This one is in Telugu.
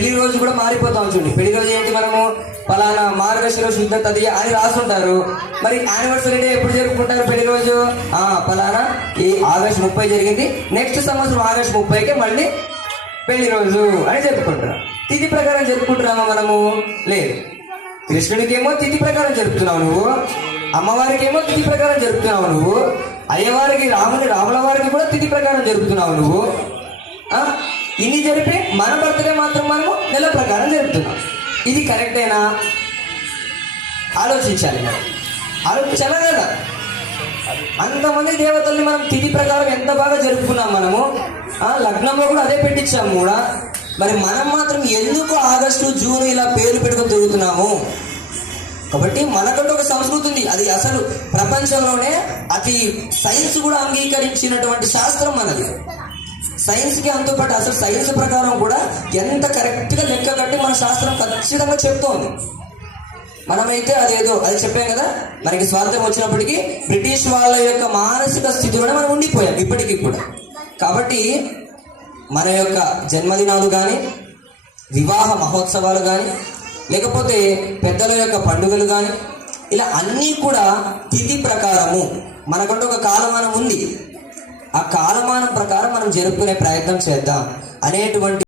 పెళ్లి రోజు కూడా మారిపోతాం చూడండి. పెళ్లి రోజు ఏంటి, మనము పలానా మార్గశిర శుద్ధ తదియ అని రాసుంటారు. మరి యానివర్సరీ డే ఎప్పుడు జరుపుకుంటారు? పెళ్లి రోజు పలానా ఈ ఆగస్టు 30 జరిగింది, నెక్స్ట్ సంవత్సరం ఆగస్టు 30కి మళ్ళీ పెళ్లి రోజు అని జరుపుకుంటారు. తిథి ప్రకారం జరుపుకుంటున్నామా మనము? లేదు. కృష్ణుడికేమో తిథి ప్రకారం జరుపుతున్నావు నువ్వు, అమ్మవారికి ఏమో తిథి ప్రకారం జరుపుతున్నావు నువ్వు, అయ్యవారికి రాముల వారికి కూడా తిథి ప్రకారం జరుపుతున్నావు నువ్వు. ఇన్ని జరిపి మన బర్త్డే మాత్రం మనము నెల ప్రకారం జరుపుతున్నాం. ఇది కరెక్టేనా? ఆలోచించాలి. ఆలోచించాలా కదా? అంతమంది దేవతల్ని మనం తిథి ప్రకారం ఎంత బాగా జరుపుకున్నాం మనము. లగ్నంలో కూడా అదే పెట్టించాము కూడా. మరి మనం మాత్రం ఎందుకు ఆగస్టు జూన్ ఇలా పేర్లు పెట్టుకొని తిరుగుతున్నాము? కాబట్టి మనకంటూ ఒక సంస్కృతి ఉంది. అది అసలు ప్రపంచంలోనే అతి సైన్స్ కూడా అంగీకరించినటువంటి శాస్త్రం మనది. సైన్స్కి అంతోపాటు అసలు సైన్స్ ప్రకారం కూడా ఎంత కరెక్ట్గా లెక్క కట్టి మన శాస్త్రం ఖచ్చితంగా చెప్తోంది. మనమైతే అదేదో అది చెప్పాం కదా, మనకి స్వార్థం వచ్చినప్పటికీ బ్రిటిష్ వాళ్ళ యొక్క మానసిక స్థితిలోనే మనం ఉండిపోయాం ఇప్పటికీ కూడా. కాబట్టి మన యొక్క జన్మదినాలు కానీ, వివాహ మహోత్సవాలు కానీ, లేకపోతే పెద్దల యొక్క పండుగలు కానీ, ఇలా అన్నీ కూడా తిథి ప్రకారము మనకంటూ ఒక కాలమానం ఉంది. ఆ కాలమానం ప్రకారం మనం జరుపుకునే ప్రయత్నం చేద్దాం అనేటువంటి